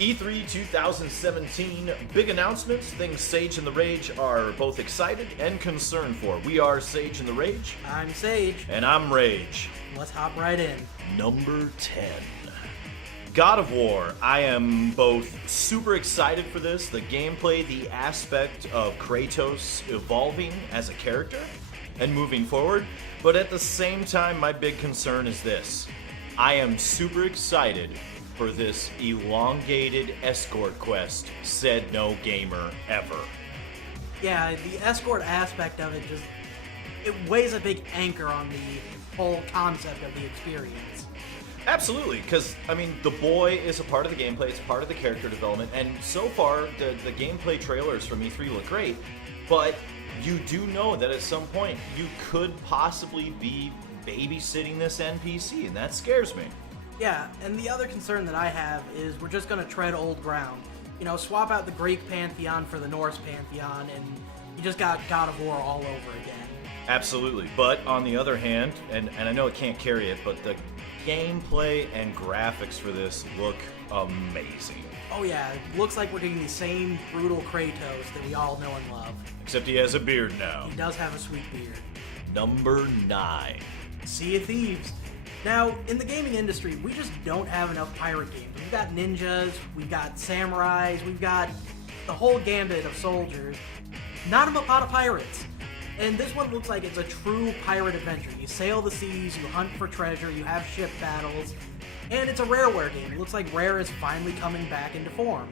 E3 2017, big announcements, things Sage and the Rage are both excited and concerned for. We are Sage and the Rage. I'm Sage. And I'm Rage. Let's hop right in. Number 10. God of War. I am both super excited for this, the gameplay, the aspect of Kratos evolving as a character and moving forward, but at the same time, my big concern is this. I am super excited for this elongated escort quest, said no gamer ever. Yeah, the escort aspect of it weighs a big anchor on the whole concept of the experience. Absolutely, because, I mean, the boy is a part of the gameplay, it's part of the character development, and so far, the gameplay trailers from E3 look great, but you do know that at some point, you could possibly be babysitting this NPC, and that scares me. Yeah, and the other concern that I have is we're just going to tread old ground. You know, swap out the Greek pantheon for the Norse pantheon, and you just got God of War all over again. Absolutely, but on the other hand, and I know it can't carry it, but the gameplay and graphics for this look amazing. Oh yeah, it looks like we're getting the same brutal Kratos that we all know and love. Except he has a beard now. He does have a sweet beard. Number 9. Sea of Thieves. Now, in the gaming industry, we just don't have enough pirate games. We've got ninjas, we've got samurais, we've got the whole gambit of soldiers. Not a lot of pirates. And this one looks like it's a true pirate adventure. You sail the seas, you hunt for treasure, you have ship battles, and it's a Rareware game. It looks like Rare is finally coming back into form.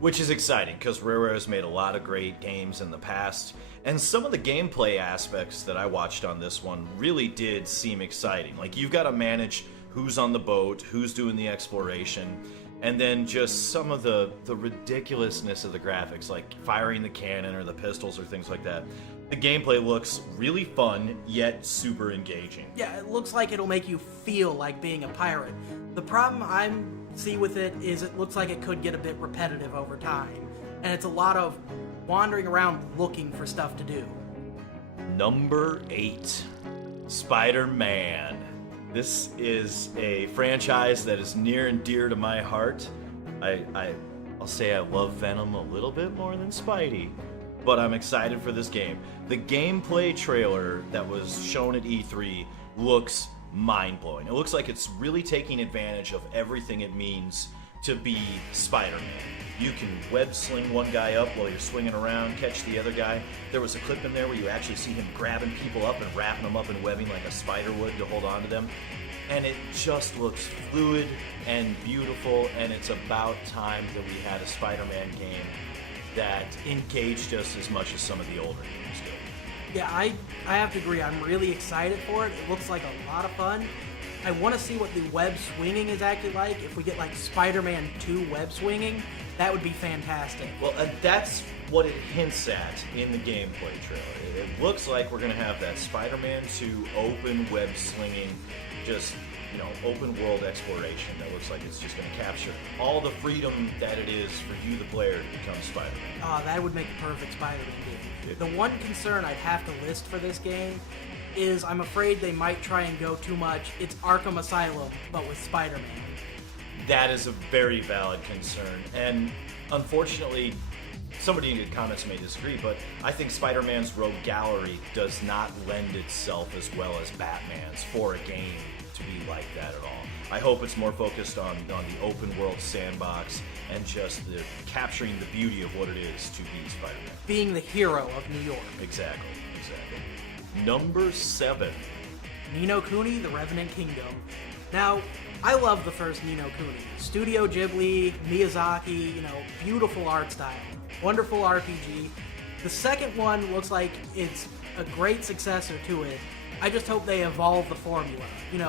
Which is exciting, because Rareware has made a lot of great games in the past, and some of the gameplay aspects that I watched on this one really did seem exciting. Like, you've got to manage who's on the boat, who's doing the exploration, and then just some of the ridiculousness of the graphics, like firing the cannon or the pistols or things like that. The gameplay looks really fun, yet super engaging. Yeah, it looks like it'll make you feel like being a pirate. The problem I see with it is it looks like it could get a bit repetitive over time, and it's a lot of wandering around looking for stuff to do. Number 8. SpiderMan. This is a franchise that is near and dear to my heart. I'll say I love Venom a little bit more than Spidey, but I'm excited for this game. The gameplay trailer that was shown at E3 looks mind-blowing. It looks like it's really taking advantage of everything it means to be Spider-Man. You can web sling one guy up while you're swinging around, catch the other guy. There was a clip in there where you actually see him grabbing people up and wrapping them up in webbing like a spider would to hold on to them. And it just looks fluid and beautiful, and it's about time that we had a Spider-Man game that engaged us as much as some of the older games did. Yeah, I have to agree. I'm really excited for it. It looks like a lot of fun. I want to see what the web swinging is actually like. If we get like Spider-Man 2 web swinging, that would be fantastic. Well, that's what it hints at in the gameplay trailer. It looks like we're going to have that Spider-Man 2 open web slinging, just, open world exploration that looks like it's just going to capture all the freedom that it is for you, the player, to become Spider-Man. Oh, that would make a perfect Spider-Man game. The one concern I'd have to list for this game is I'm afraid they might try and go too much. It's Arkham Asylum, but with Spider-Man. That is a very valid concern, and unfortunately, somebody in the comments may disagree, but I think Spider-Man's Rogue Gallery does not lend itself as well as Batman's for a game to be like that at all. I hope it's more focused on the open world sandbox and just capturing the beauty of what it is to be Spider-Man. Being the hero of New York. Exactly. Number 7. Ni no Kuni, The Revenant Kingdom. Now, I love the first Ni no Kuni. Studio Ghibli, Miyazaki, beautiful art style. Wonderful RPG. The second one looks like it's a great successor to it. I just hope they evolve the formula.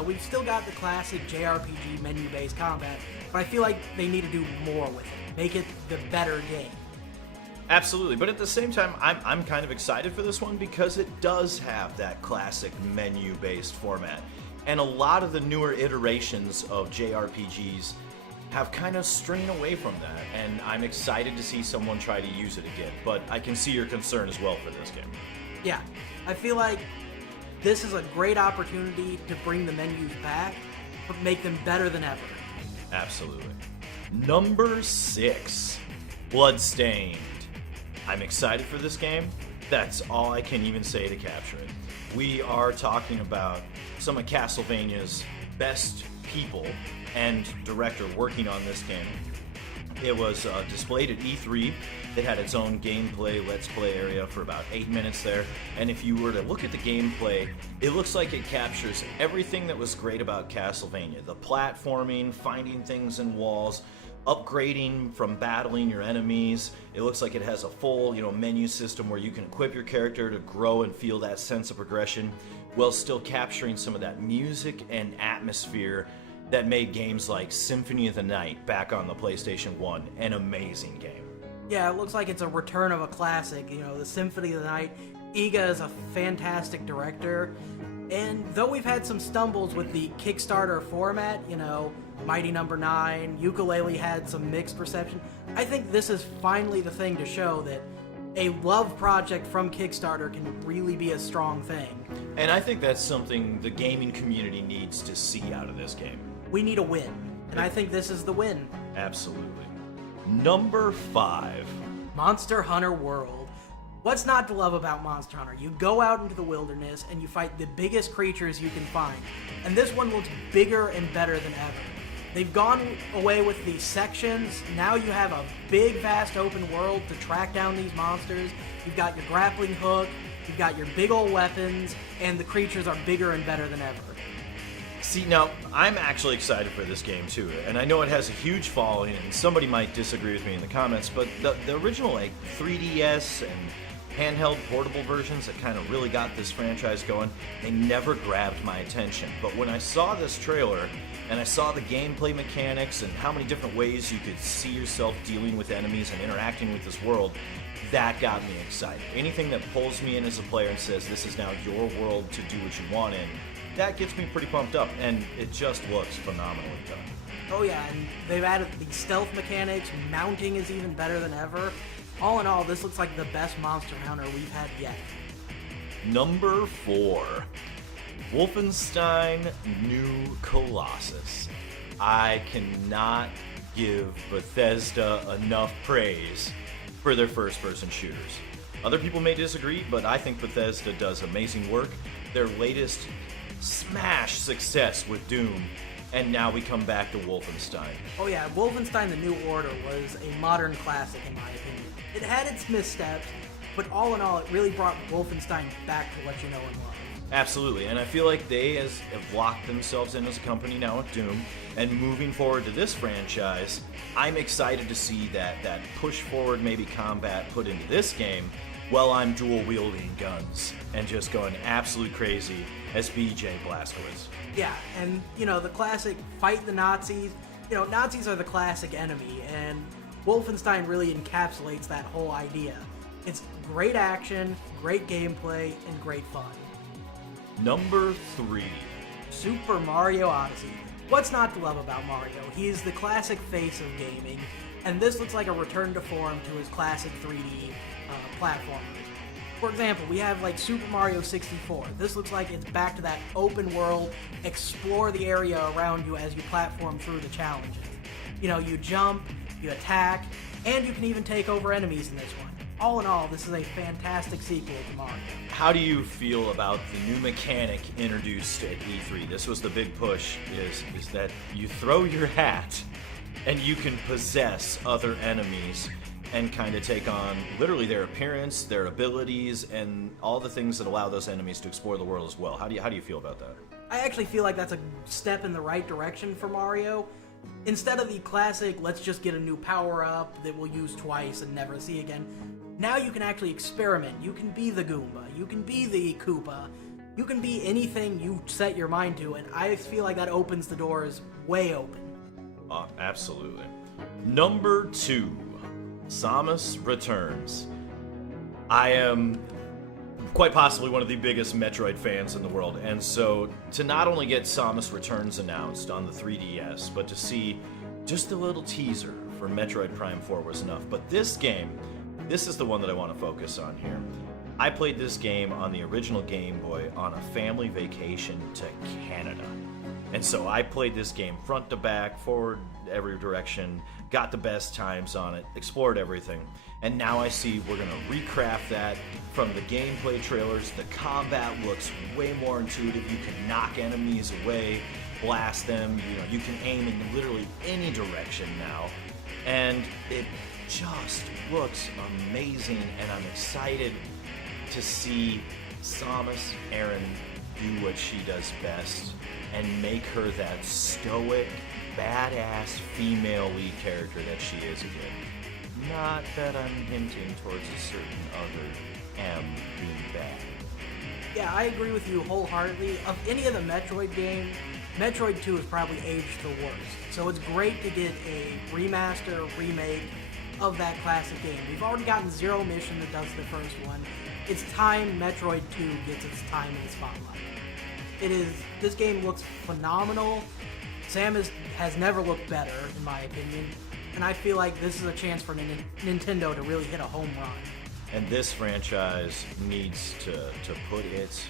We've still got the classic JRPG menu-based combat, but I feel like they need to do more with it. Make it the better game. Absolutely, but at the same time, I'm kind of excited for this one because it does have that classic menu-based format. And a lot of the newer iterations of JRPGs have kind of strayed away from that, and I'm excited to see someone try to use it again, but I can see your concern as well for this game. Yeah, I feel like this is a great opportunity to bring the menus back, but make them better than ever. Absolutely. Number 6, Bloodstained. I'm excited for this game. That's all I can even say to capture it. We are talking about some of Castlevania's best people and director working on this game. It was displayed at E3. It had its own gameplay, let's play area for about 8 minutes there. And if you were to look at the gameplay, it looks like it captures everything that was great about Castlevania. The platforming, finding things in walls, upgrading from battling your enemies. It looks like it has a full, menu system where you can equip your character to grow and feel that sense of progression, while still capturing some of that music and atmosphere that made games like Symphony of the Night back on the PlayStation 1 an amazing game. Yeah, it looks like it's a return of a classic. The Symphony of the Night. Iga is a fantastic director. And though we've had some stumbles with the Kickstarter format, Mighty Number 9, Ukulele had some mixed reception, I think this is finally the thing to show that a love project from Kickstarter can really be a strong thing. And I think that's something the gaming community needs to see out of this game. We need a win, and I think this is the win. Absolutely. Number 5. Monster Hunter World. What's not to love about Monster Hunter? You go out into the wilderness and you fight the biggest creatures you can find. And this one looks bigger and better than ever. They've gone away with the sections. Now you have a big, vast open world to track down these monsters. You've got your grappling hook, you've got your big old weapons, and the creatures are bigger and better than ever. See, now, I'm actually excited for this game, too. And I know it has a huge following, and somebody might disagree with me in the comments, but the original, 3DS and handheld portable versions that kind of really got this franchise going, they never grabbed my attention. But when I saw this trailer, and I saw the gameplay mechanics and how many different ways you could see yourself dealing with enemies and interacting with this world, that got me excited. Anything that pulls me in as a player and says this is now your world to do what you want in, that gets me pretty pumped up, and it just looks phenomenally done. Oh yeah, and they've added the stealth mechanics, mounting is even better than ever. All in all, this looks like the best Monster Hunter we've had yet. Number 4. Wolfenstein New Colossus. I cannot give Bethesda enough praise for their first-person shooters. Other people may disagree, but I think Bethesda does amazing work. Their latest smash success with Doom, and now we come back to Wolfenstein. Oh yeah, Wolfenstein The New Order was a modern classic in my opinion. It had its missteps, but all in all, it really brought Wolfenstein back to what you know and love. Absolutely, and I feel like they have locked themselves in as a company now with Doom, and moving forward to this franchise, I'm excited to see that push forward, maybe combat put into this game, while I'm dual wielding guns and just going absolute crazy as BJ Blazkowicz. Yeah, and the classic fight the Nazis. Nazis are the classic enemy, and Wolfenstein really encapsulates that whole idea. It's great action, great gameplay, and great fun. Number 3. Super Mario Odyssey. What's not to love about Mario? He is the classic face of gaming, and this looks like a return to form to his classic 3D platformers. For example, we have Super Mario 64. This looks like it's back to that open world, explore the area around you as you platform through the challenges. You jump, you attack, and you can even take over enemies in this one. All in all, this is a fantastic sequel to Mario. How do you feel about the new mechanic introduced at E3? This was the big push, is that you throw your hat and you can possess other enemies and kind of take on literally their appearance, their abilities, and all the things that allow those enemies to explore the world as well. How do you feel about that? I actually feel like that's a step in the right direction for Mario. Instead of the classic, let's just get a new power-up that we'll use twice and never see again, now you can actually experiment. You can be the Goomba, you can be the Koopa, you can be anything you set your mind to, and I feel like that opens the doors way open. Absolutely. Number 2. Samus Returns. I am quite possibly one of the biggest Metroid fans in the world, and so to not only get Samus Returns announced on the 3DS, but to see just a little teaser for Metroid Prime 4 was enough. But this game, this is the one that I want to focus on here. I played this game on the original Game Boy on a family vacation to Canada. And so I played this game front to back, forward, every direction, got the best times on it, explored everything. And now I see we're gonna recraft that from the gameplay trailers. The combat looks way more intuitive. You can knock enemies away, blast them, you can aim in literally any direction now. And it just looks amazing, and I'm excited to see Samus Aran do what she does best and make her that stoic, badass female lead character that she is again. Not that I'm hinting towards a certain other M being bad. Yeah, I agree with you wholeheartedly. Of any of the Metroid games, Metroid 2 has probably aged the worst. So it's great to get a remaster, remake of that classic game. We've already gotten Zero Mission that does the first one. It's time Metroid 2 gets its time in the spotlight. This game looks phenomenal. Samus has never looked better, in my opinion. And I feel like this is a chance for Nintendo to really hit a home run. And this franchise needs to put its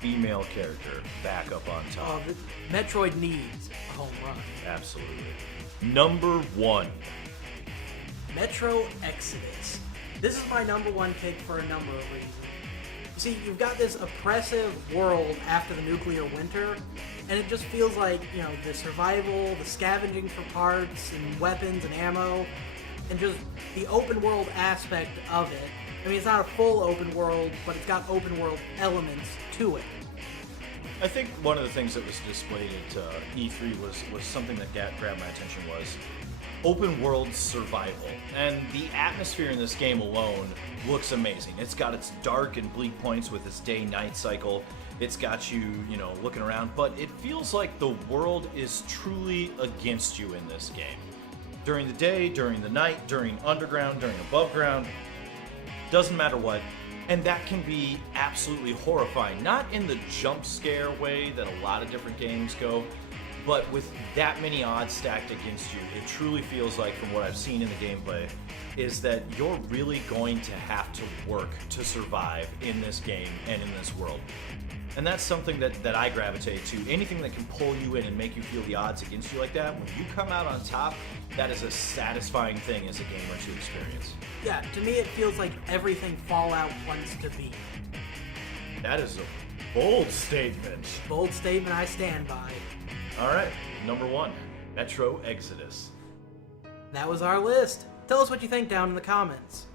female character back up on top. Metroid needs a home run. Absolutely. Number 1. Metro Exodus. This is my number 1 pick for a number of reasons. You see, you've got this oppressive world after the nuclear winter, and it just feels like, the survival, the scavenging for parts and weapons and ammo, and just the open world aspect of it. I mean, it's not a full open world, but it's got open world elements to it. I think one of the things that was displayed at E3 was something that grabbed my attention was open world survival. And the atmosphere in this game alone looks amazing. It's got its dark and bleak points with its day-night cycle. It's got you, looking around, but it feels like the world is truly against you in this game. During the day, during the night, during underground, during above ground, doesn't matter what. And that can be absolutely horrifying. Not in the jump scare way that a lot of different games go, but with that many odds stacked against you, it truly feels like, from what I've seen in the gameplay, is that you're really going to have to work to survive in this game and in this world. And that's something that I gravitate to. Anything that can pull you in and make you feel the odds against you like that, when you come out on top, that is a satisfying thing as a gamer to experience. Yeah, to me it feels like everything Fallout wants to be. That is a bold statement. Bold statement I stand by. Alright, number 1, Metro Exodus. That was our list. Tell us what you think down in the comments.